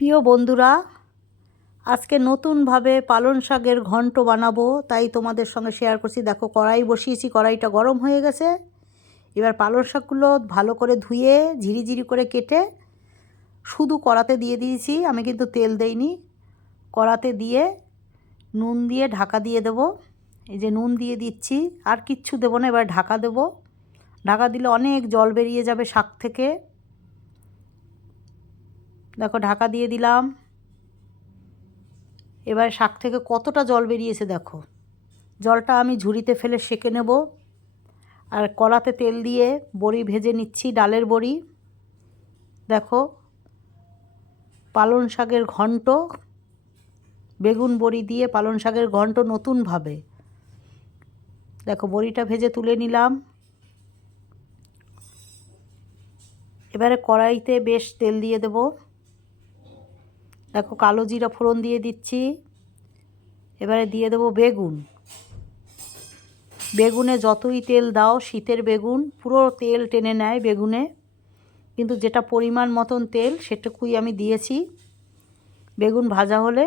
প্রিয় বন্ধুরা, আজকে নতুনভাবে পালং শাকের ঘন্ট বানাবো, তাই তোমাদের সঙ্গে শেয়ার করছি। দেখো, কড়াই বসিয়েছি, কড়াইটা গরম হয়ে গেছে। এবার পালং শাকগুলো ভালো করে ধুয়ে ঝিরিঝিরি করে কেটে শুধু কড়াতে দিয়ে দিয়েছি, আমি কিন্তু তেল দেইনি। কড়াতে দিয়ে নুন দিয়ে ঢাকা দিয়ে দেবো। এই যে নুন দিয়ে দিচ্ছি, আর কিচ্ছু দেবো না। এবার ঢাকা দেবো। ঢাকা দিলে অনেক জল বেরিয়ে যাবে শাক থেকে। দেখো, ঢাকা দিয়ে দিলাম। এবার শাক থেকে কতটা জল বেরিয়েছে দেখো। জলটা আমি ঝুড়িতে ফেলে সেঁকে নেব। আর কড়াতে তেল দিয়ে বড়ি ভেজে নিচ্ছি, ডালের বড়ি। দেখো, পালং শাকের ঘন্ট, বেগুন বড়ি দিয়ে পালং শাকের ঘন্ট নতুনভাবে। দেখো, বড়িটা ভেজে তুলে নিলাম। এবারে কড়াইতে বেশ তেল দিয়ে দেব। দেখো, কালো জিরা ফোড়ন দিয়ে দিচ্ছি। এবারে দিয়ে দেবো বেগুন। বেগুনে যতই তেল দাও, শীতের বেগুন পুরো তেল টেনে নেয় বেগুনে, কিন্তু যেটা পরিমাণ মতন তেল সেটুকুই আমি দিয়েছি। বেগুন ভাজা হলে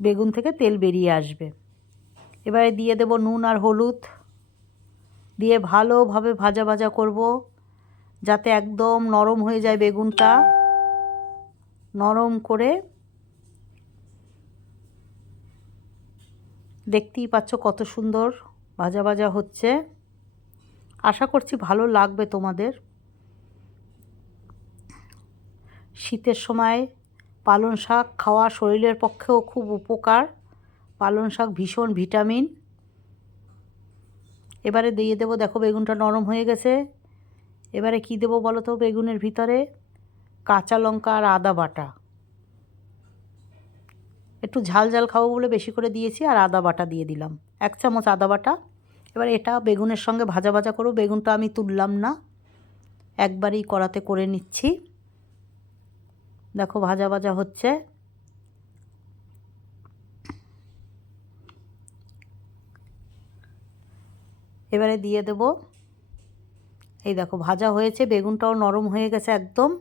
বেগুন থেকে তেল বেরিয়ে আসবে। এবারে দিয়ে দেব নুন আর হলুদ, দিয়ে ভালোভাবে ভাজা ভাজা করব, যাতে একদম নরম হয়ে যায় বেগুনটা। নরম করে, দেখতেই পাচ্ছ কত সুন্দর ভাজা ভাজা হচ্ছে। আশা করছি ভালো লাগবে তোমাদের। শীতের সময় পালং শাক খাওয়া শরীরের পক্ষেও খুব উপকার। পালং শাক ভীষণ ভিটামিন। এবারে দিয়ে দেবো, দেখো বেগুনটা নরম হয়ে গেছে। এবারে কি দেবো বলো তো বেগুনের ভিতরে? কাঁচা লঙ্কা আর আদা বাটা। একটু ঝাল ঝাল খাবো বলে বেশি করে দিয়েছি, আর আদা বাটা দিয়ে দিলাম 1 চামচ আদা বাটা। এবার এটা বেগুনের সঙ্গে ভাজা ভাজা করব। বেগুনটা আমি তুললাম না, একবারেই কড়াতে করে নিচ্ছি। দেখো, ভাজা ভাজা হচ্ছে। এবারে দিয়ে দেব, এই দেখো ভাজা হয়েছে, বেগুনটাও নরম হয়ে গেছে একদম।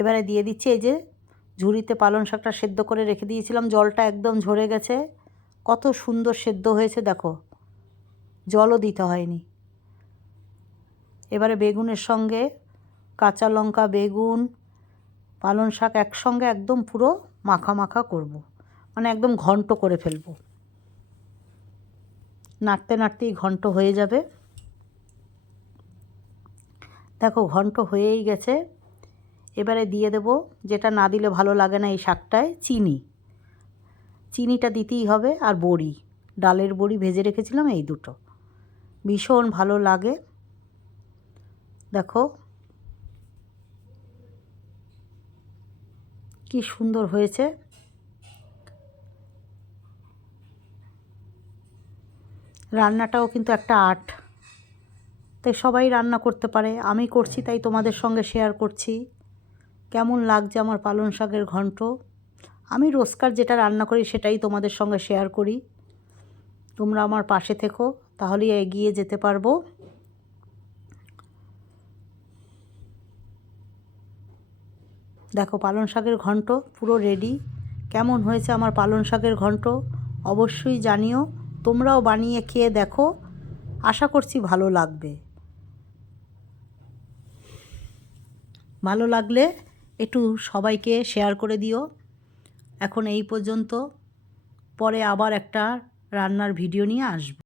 এবারে দিয়ে দিচ্ছি এই যে ঝুড়িতে পালং শাকটা সেদ্ধ করে রেখে দিয়েছিলাম, জলটা একদম ঝরে গেছে। কত সুন্দর সেদ্ধ হয়েছে দেখো, জলও দিতে হয়নি। এবারে বেগুনের সঙ্গে কাঁচা লঙ্কা, বেগুন, পালং শাক একসঙ্গে একদম পুরো মাখা মাখা করব, মানে একদম ঘন্ট করে ফেলবো। নাড়তে নাড়তেই ঘন্ট হয়ে যাবে। দেখো, ঘন্ট হয়েই গেছে। এবারে দিয়ে দেব, যেটা না দিলে ভালো লাগে না এই শাকটায়, চিনি। চিনিটা দিতেই হবে। আর বড়ি, ডালের বড়ি ভেজে রেখেছিলাম, এই দুটো ভীষণ ভালো লাগে। দেখো কি সুন্দর হয়েছে। রান্নাটাও কিন্তু একটা আর্ট, তাই সবাই রান্না করতে পারে। আমি করছি তাই তোমাদের সঙ্গে শেয়ার করছি। কেমন লাগছে আমার পালং শাকের ঘন্ট? আমি রোজকার যেটা রান্না করি সেটাই তোমাদের সঙ্গে শেয়ার করি। তোমরা আমার পাশে থেকো, তাহলেই এগিয়ে যেতে পারবো। দেখো, পালং শাকের ঘন্ট পুরো রেডি। কেমন হয়েছে আমার পালং শাকের ঘন্ট অবশ্যই জানিও। তোমরাও বানিয়ে খেয়ে দেখো, আশা করছি ভালো লাগবে। ভালো লাগলে একটু সবাইকে শেয়ার করে দিও। এখন এই পর্যন্ত, পরে আবার একটা রান্নার ভিডিও নিয়ে আসবো।